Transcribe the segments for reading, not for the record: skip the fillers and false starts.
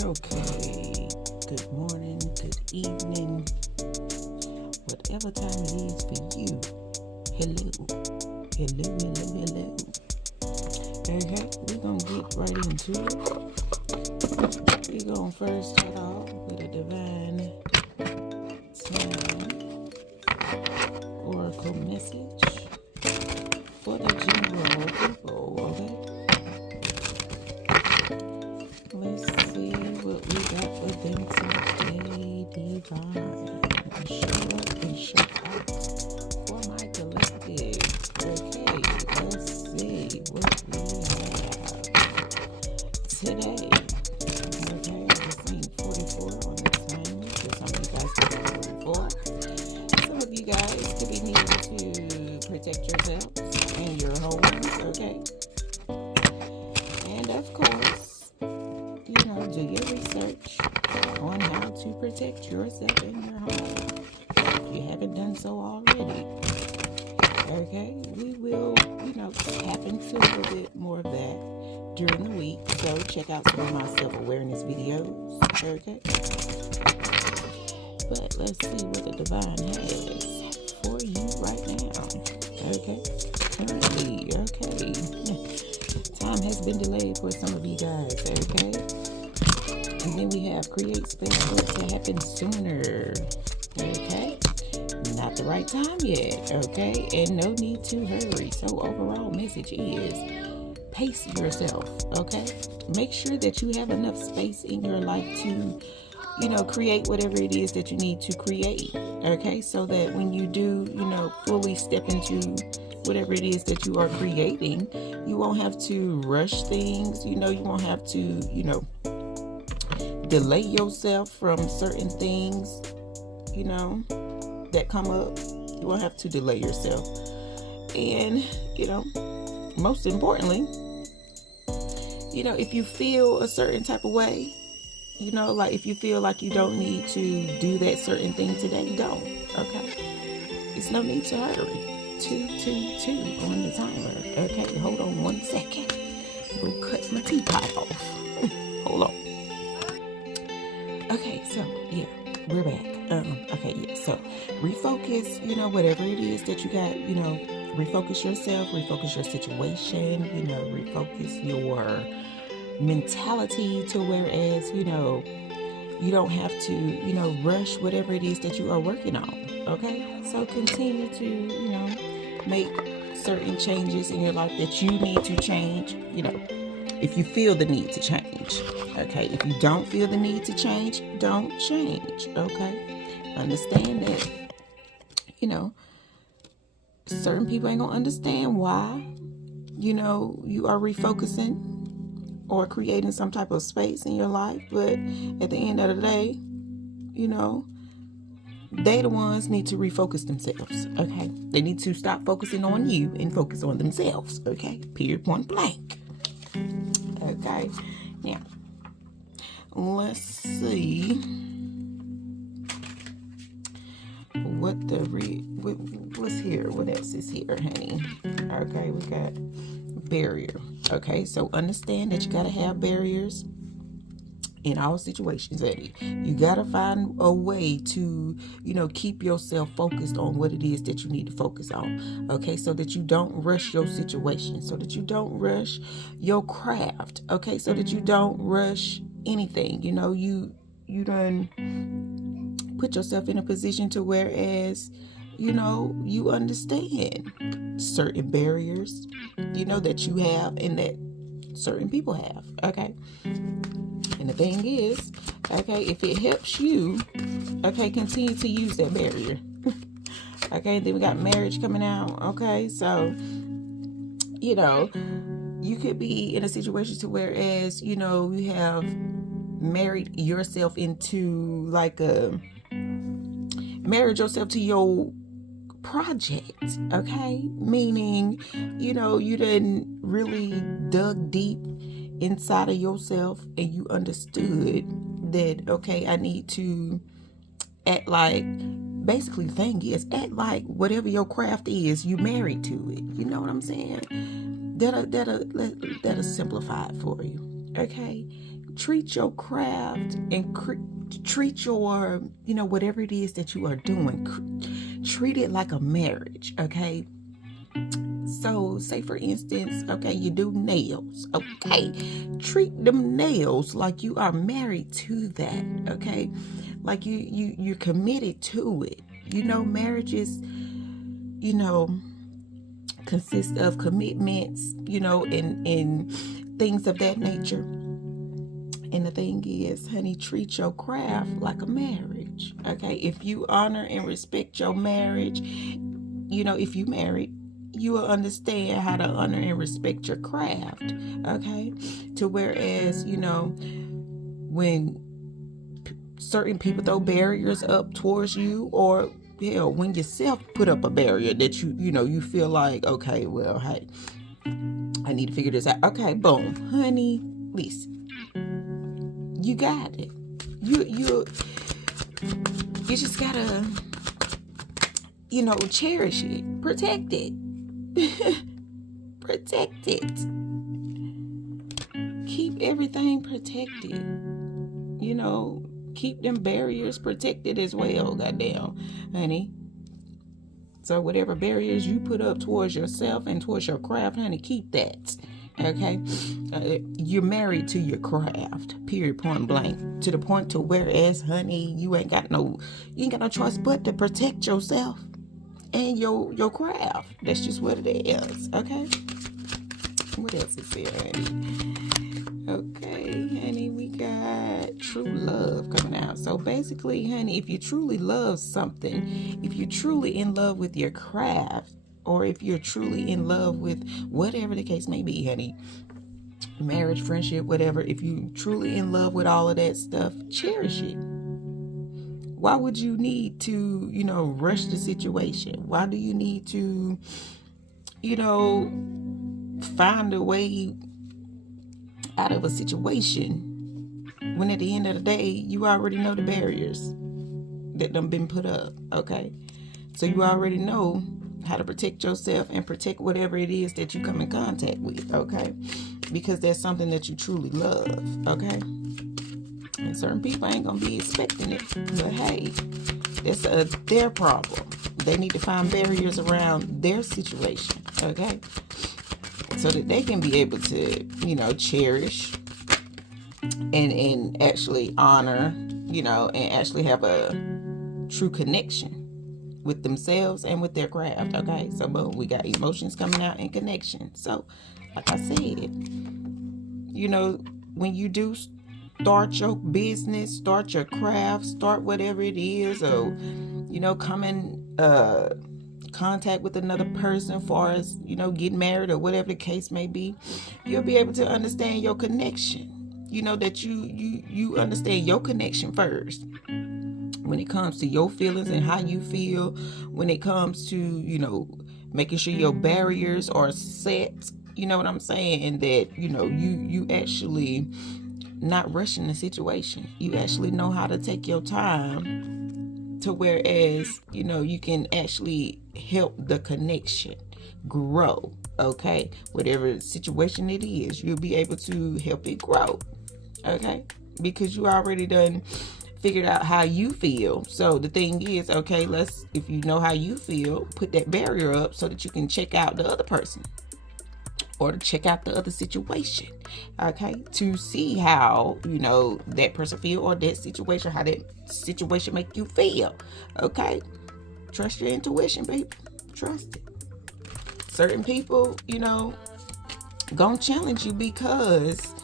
Okay, good morning, good evening, whatever time it is for you. Hello. Okay, we're gonna get right into it. We're gonna first start off with a divine time oracle message for the general people, okay? Let's see what we got for them today, divine. Show up and show out for my collective. Okay, let's see what we have today. Okay, we're seeing 44 on the timer. So some of you guys could be 44. Some of you guys could be needing to protect yourselves and your homes, okay? And of course, do your research on how to protect yourself and your home if you haven't done so already. Okay, we will, tap into a little bit more of that during the week. So check out some of my self-awareness videos. Okay, but let's see what the divine has for you right now. Okay, currently, okay. Time has been delayed for some of you guys. Okay. And then we have create space for it to happen sooner. Okay? Not the right time yet. Okay? And no need to hurry. So overall message is pace yourself. Okay? Make sure that you have enough space in your life to, create whatever it is that you need to create. Okay? So that when you do, fully step into whatever it is that you are creating, you won't have to rush things. You won't have to, delay yourself from certain things, that come up. You won't have to delay yourself. And, most importantly, if you feel a certain type of way, like if you feel like you don't need to do that certain thing today, don't. Okay? It's no need to hurry. 2 on the timer. Okay, hold on 1 second. Go cut my teapot off. Hold on. Okay, so yeah, we're back. So refocus, whatever it is that you got, refocus yourself, refocus your situation, refocus your mentality to whereas, you don't have to, rush whatever it is that you are working on. Okay, so continue to, make certain changes in your life that you need to change, if you feel the need to change. Okay, if you don't feel the need to change, don't change. Okay, understand that, certain people ain't gonna understand why, you are refocusing or creating some type of space in your life. But at the end of the day, they the ones need to refocus themselves. Okay, they need to stop focusing on you and focus on themselves. Okay, period, point blank. Okay, now let's see what's here. What else is here, honey? Okay, we got barrier. Okay, so understand that you gotta have barriers in all situations, Eddie. You gotta find a way to, keep yourself focused on what it is that you need to focus on. Okay, so that you don't rush your situation, so that you don't rush your craft. Okay, so that you don't rush anything. You done put yourself in a position to whereas, you understand certain barriers, that you have and that certain people have. Okay. And the thing is, okay, if it helps you, okay, continue to use that barrier. Okay, then we got marriage coming out. Okay, so, you could be in a situation to whereas, you have married yourself into married yourself to your project. Okay, meaning, you didn't really dug deep inside of yourself and you understood that, okay, I need to act like, basically the thing is, act like whatever your craft is, you married to it. You know what I'm saying? That'll simplify it for you. Okay, treat your craft and treat your, whatever it is that you are doing, treat it like a marriage, okay? So say for instance, okay, you do nails, okay? Treat them nails like you are married to that, okay? Like you're committed to it. Marriage is, consist of commitments, and things of that nature. And the thing is, honey, treat your craft like a marriage, okay? If you honor and respect your marriage, if you married, you will understand how to honor and respect your craft, okay? To whereas, when certain people throw barriers up towards you, or hell, when yourself put up a barrier that you feel like, okay, well, hey, I need to figure this out. Okay, boom, honey, listen. You got it. You just gotta, cherish it, protect it, protect it. Keep everything protected. Keep them barriers protected as well. Goddamn, honey. So whatever barriers you put up towards yourself and towards your craft, honey, keep that. Okay, you're married to your craft, period, point blank, to the point to whereas, honey, you ain't got no choice but to protect yourself and your craft. That's just what it is. Okay, what else is there, honey? Okay, honey, we got true love coming out. So basically, honey, if you truly love something, if you're truly in love with your craft, or if you're truly in love with whatever the case may be, honey, marriage, friendship, whatever, if you truly in love with all of that stuff, cherish it. Why would you need to, rush the situation? Why do you need to, find a way out of a situation when at the end of the day, you already know the barriers that done been put up, okay? So you already know how to protect yourself and protect whatever it is that you come in contact with, okay? Because that's something that you truly love, okay? And certain people ain't gonna be expecting it, but hey, that's their problem. They need to find barriers around their situation, okay? So that they can be able to, cherish and actually honor, and actually have a true connection with themselves and with their craft, okay? So boom, we got emotions coming out and connection. So like I said, when you do start your business, start your craft, start whatever it is, or come in contact with another person, as far as getting married or whatever the case may be, you'll be able to understand your connection. That you understand your connection first when it comes to your feelings and how you feel, when it comes to making sure your barriers are set, you know what I'm saying, and that you actually not rushing the situation. You actually know how to take your time to whereas you can actually help the connection grow, okay? Whatever situation it is, you'll be able to help it grow, okay? Because you already done figured out how you feel. So the thing is, okay, if you know how you feel, put that barrier up so that you can check out the other person or to check out the other situation, okay, to see how that person feel, or that situation, how that situation make you feel, okay? Trust your intuition, baby. Trust it. Certain people, gonna challenge you because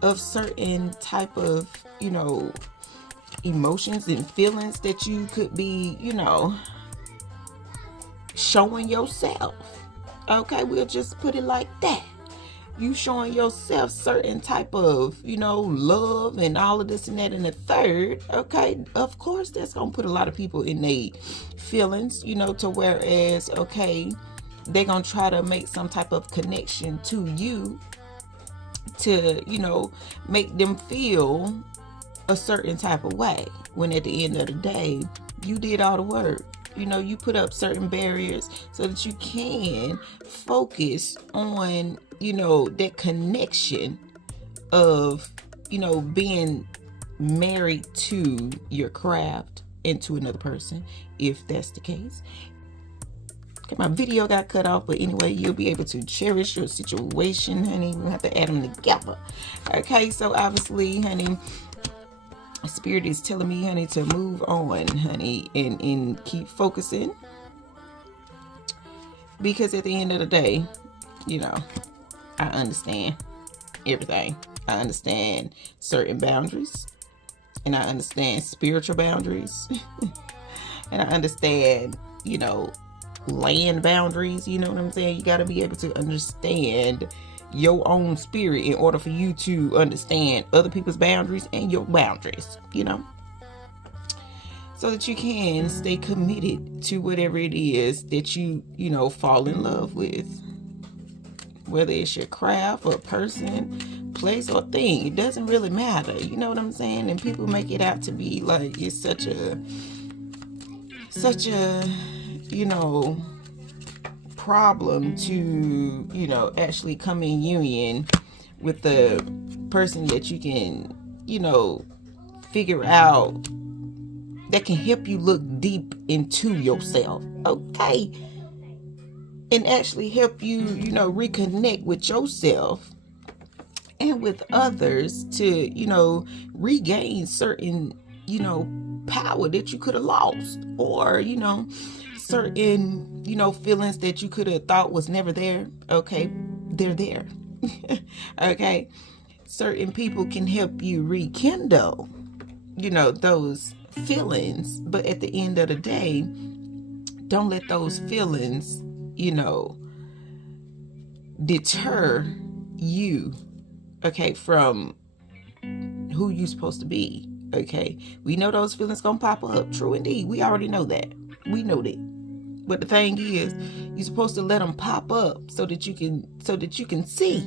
of certain type of emotions and feelings that you could be showing yourself, okay? We'll just put it like that. You showing yourself certain type of love and all of this and that and the third, okay? Of course that's gonna put a lot of people in their feelings, to whereas, okay, they're gonna try to make some type of connection to you to make them feel a certain type of way, when at the end of the day you did all the work. You put up certain barriers so that you can focus on that connection of being married to your craft and to another person, if that's the case. Okay, my video got cut off, but anyway, you'll be able to cherish your situation, honey. We have to add them together. Okay, so obviously, honey, Spirit is telling me, honey, to move on, honey, and keep focusing. Because at the end of the day, I understand everything. I understand certain boundaries. And I understand spiritual boundaries. And I understand, land boundaries. You know what I'm saying? You got to be able to understand your own spirit in order for you to understand other people's boundaries and your boundaries, so that you can stay committed to whatever it is that you fall in love with, whether it's your craft or person, place, or thing. It doesn't really matter, you know what I'm saying? And people make it out to be like it's such a problem to actually come in union with the person that you can figure out, that can help you look deep into yourself, okay, and actually help you reconnect with yourself and with others to regain certain power that you could have lost, or certain feelings that you could have thought was never there. Okay, they're there. Okay, certain people can help you rekindle those feelings, but at the end of the day, don't let those feelings deter you, okay, from who you're supposed to be. Okay, we know those feelings gonna pop up. True indeed, we already know that. We know that. But the thing is, you're supposed to let them pop up so that you can see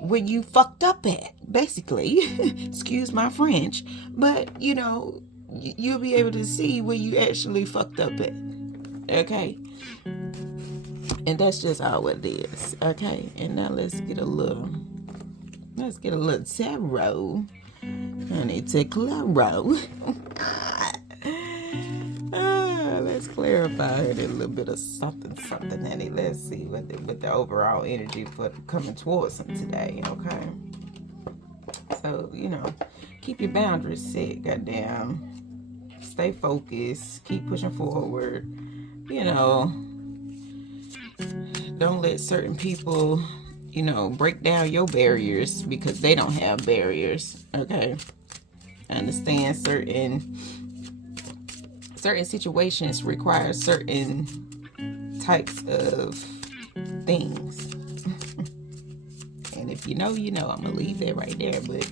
where you fucked up at, basically. Excuse my French, but you'll be able to see where you actually fucked up at. Okay, and that's just all what it is. Okay, and now let's get a little tarot, honey, to claro. Let's clarify it, a little bit of something, honey. Let's see what the overall energy for coming towards them today, okay? So, keep your boundaries set, goddamn. Stay focused. Keep pushing forward. Don't let certain people, break down your barriers because they don't have barriers, okay? I understand certain situations require certain types of things. And if you know, I'm gonna leave that right there. But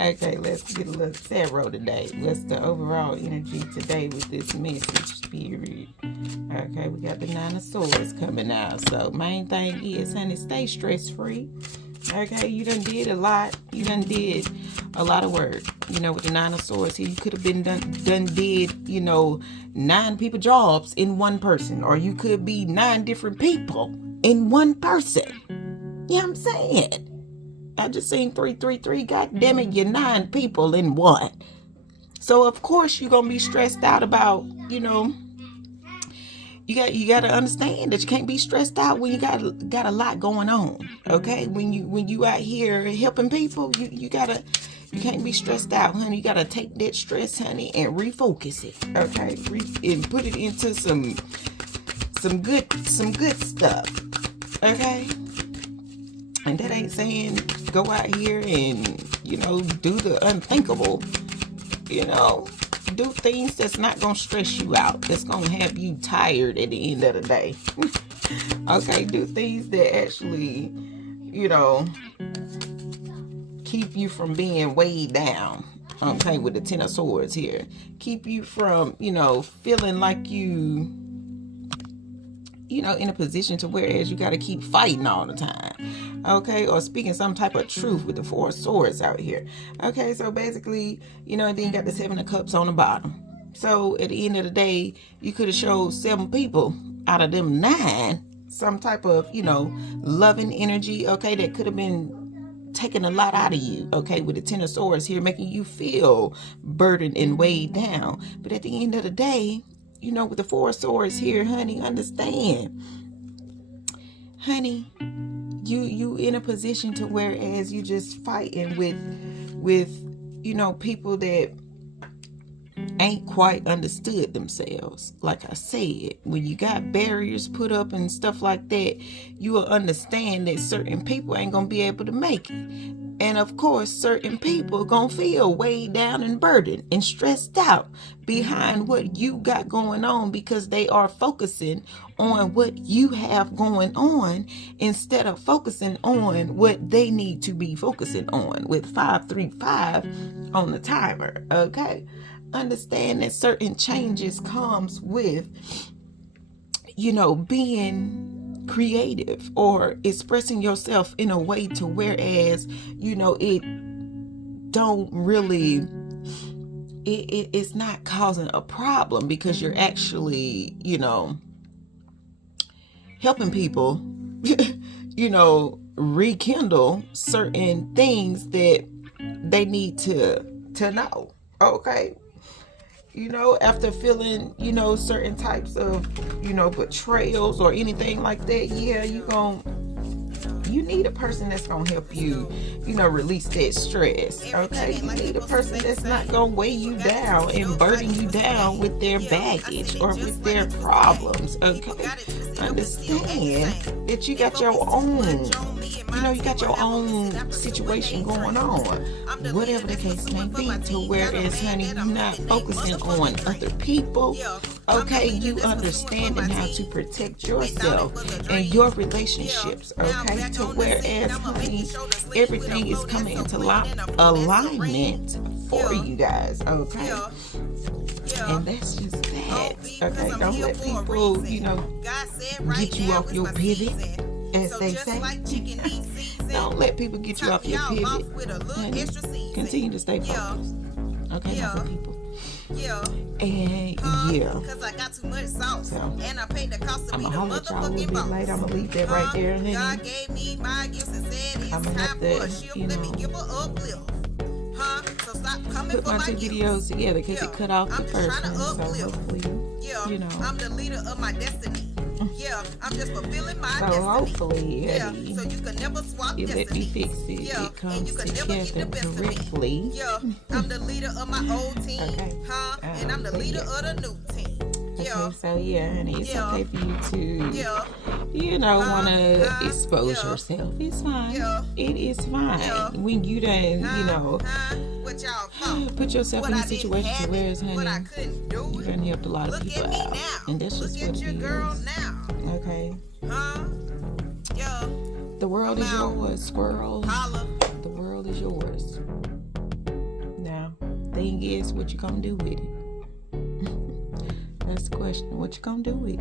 okay, let's get a little tarot today. What's the overall energy today with this message, Spirit? Okay, we got the Nine of Swords coming out. So main thing is, honey, stay stress free. Okay, you done did a lot. You done did a lot of work. With the Nine of Swords here, you could have been done did 9 people jobs in one person, or you could be 9 different people in one person. You know what I'm saying? I just seen 333. God damn it, you're 9 people in one. So of course you're gonna be stressed out about You got to understand that you can't be stressed out when you got a lot going on. Okay, when you out here helping people, you can't be stressed out, honey. You gotta take that stress, honey, and refocus it. Okay, and put it into some good stuff. Okay, and that ain't saying go out here and do the unthinkable. Do things that's not gonna stress you out, that's gonna have you tired at the end of the day. Okay, do things that actually keep you from being weighed down. Okay, with the Ten of Swords here, keep you from feeling like you in a position to whereas you got to keep fighting all the time. Okay, or speaking some type of truth with the Four of Swords out here. Okay, so basically, and then you got the 7 of Cups on the bottom. So at the end of the day, you could have showed 7 people out of them 9 some type of loving energy. Okay, that could have been taking a lot out of you, okay, with the Ten of Swords here, making you feel burdened and weighed down. But at the end of the day, you know, with the Four of Swords here, honey, understand, honey, you in a position to whereas you just fighting with you know, people that ain't quite understood themselves. Like I said, when you got barriers put up and stuff like that, you will understand that certain people ain't gonna be able to make it. And of course, certain people gonna feel weighed down and burdened and stressed out behind what you got going on, because they are focusing on what you have going on instead of focusing on what they need to be focusing on with 535 on the timer. Okay, understand that certain changes comes with, you know, being creative or expressing yourself in a way to whereas, you know, it don't really, it's not causing a problem, because you're actually, you know, helping people you know, rekindle certain things that they need to know. Okay, you know, after feeling, you know, certain types of, you know, betrayals or anything like that, yeah, you need a person that's gonna help you, you know, release that stress. Okay, you need a person that's not gonna weigh you down and burden you down with their baggage or with their problems. Okay, understand that you got your own, you know, you got your own situation going on, whatever the case may be, to whereas, honey, you're not focusing on other people. Okay, you understanding how to protect yourself and your relationships. Okay, to whereas, honey, everything is coming into alignment for you guys. Okay, and that's just that. Okay, don't let people, you know, get you off your pivot, as they say. Don't let people get you off your pivot. Honey, continue to stay focused. Okay, my good people. And yeah, so I'm gonna holler at y'all a little bit later. I'm gonna leave that right there, honey. I'm gonna have to, you know, put my two videos together because it cut off the first one. So hopefully, you know, I'm the leader of my destiny. Yeah, I'm just fulfilling my destiny. So hopefully, yeah, so you can never swap you let me fix it. Yeah, it comes together correctly. Yeah, I'm the leader of my old team. Okay. And I'm the leader of the new team. Okay, so yeah, honey, it's okay for you to, you know, want to expose yourself. It's fine. It is fine. When you done, you know, put yourself in a situation where, honey, you done helped a lot of people out. And that's just what it is. Okay? The world is yours, squirrel. The world is yours. Now, thing is, what you gonna do with it? That's the question. What you gonna do with it?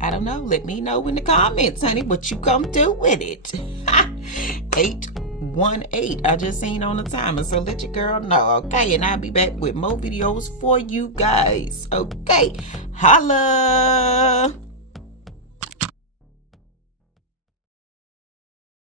I don't know. Let me know in the comments, honey. What you gonna do with it? 818. I just seen on the timer, so let your girl know. Okay, and I'll be back with more videos for you guys. Okay, holla.